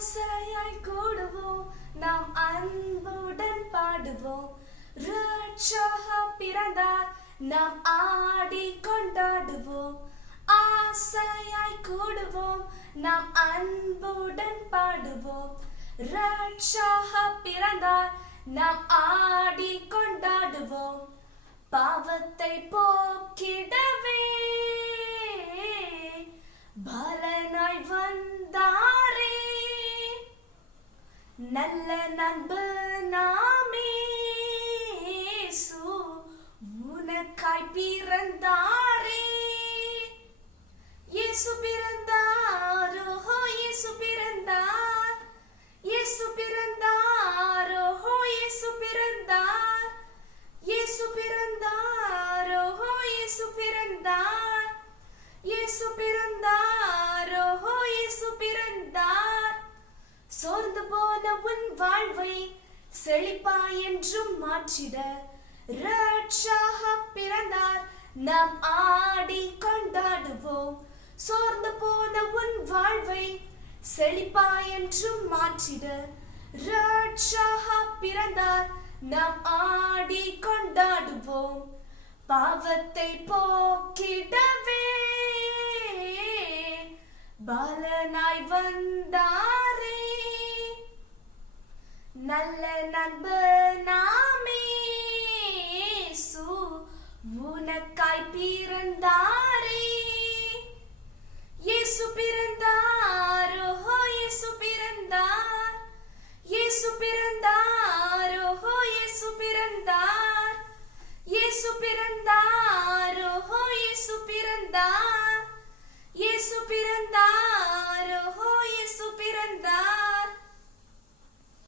ஆசையாய் கூடுவோம், நாம் அன்புடன் பாடுவோம். ரட்சகர் பிறந்தார், நாம் ஆடி கொண்டாடுவோம். ஆசையாய் கூடுவோம், நாம் அன்புடன் பாடுவோம். ரட்சகர் பிறந்தார், நாம் ஆடி கொண்டாடுவோம். பாவத்தை போக்கிடவே பலனாய் வந்தாரே, நல்ல நண்பனாமே இயேசு உனக்காய் பிறந்தாரே. இயேசு பிறந்தார், ஓஹோ இயேசு பிறந்தார், இயேசு பிறந்தார், ஓஹோ இயேசு பிறந்தார், இயேசு பிறந்தார், ஓஹோ இயேசு பிறந்தார், இயேசு பிறந்தார், ஓஹோ இயேசு பிறந்தார். சோர்ந்து போன உன் வாழ்வை செழிப்பாய் என்றும் மாற்றிட ரட்சகர் பிறந்தார், நாம் ஆடி கொண்டாடுவோம். சோர்ந்து போன உன் வாழ்வை செழிப்பாய் என்றும் மாற்றிட ரட்சகர் பிறந்தார், நாம் ஆடி கொண்டாடுவோம். பாவத்தை போக்கிடவே பலனாய் வந்தாரே, நல்ல நண்பனாமே இயேசு உனக்காய் பிறந்தாரே. இயேசு பிறந்தார்.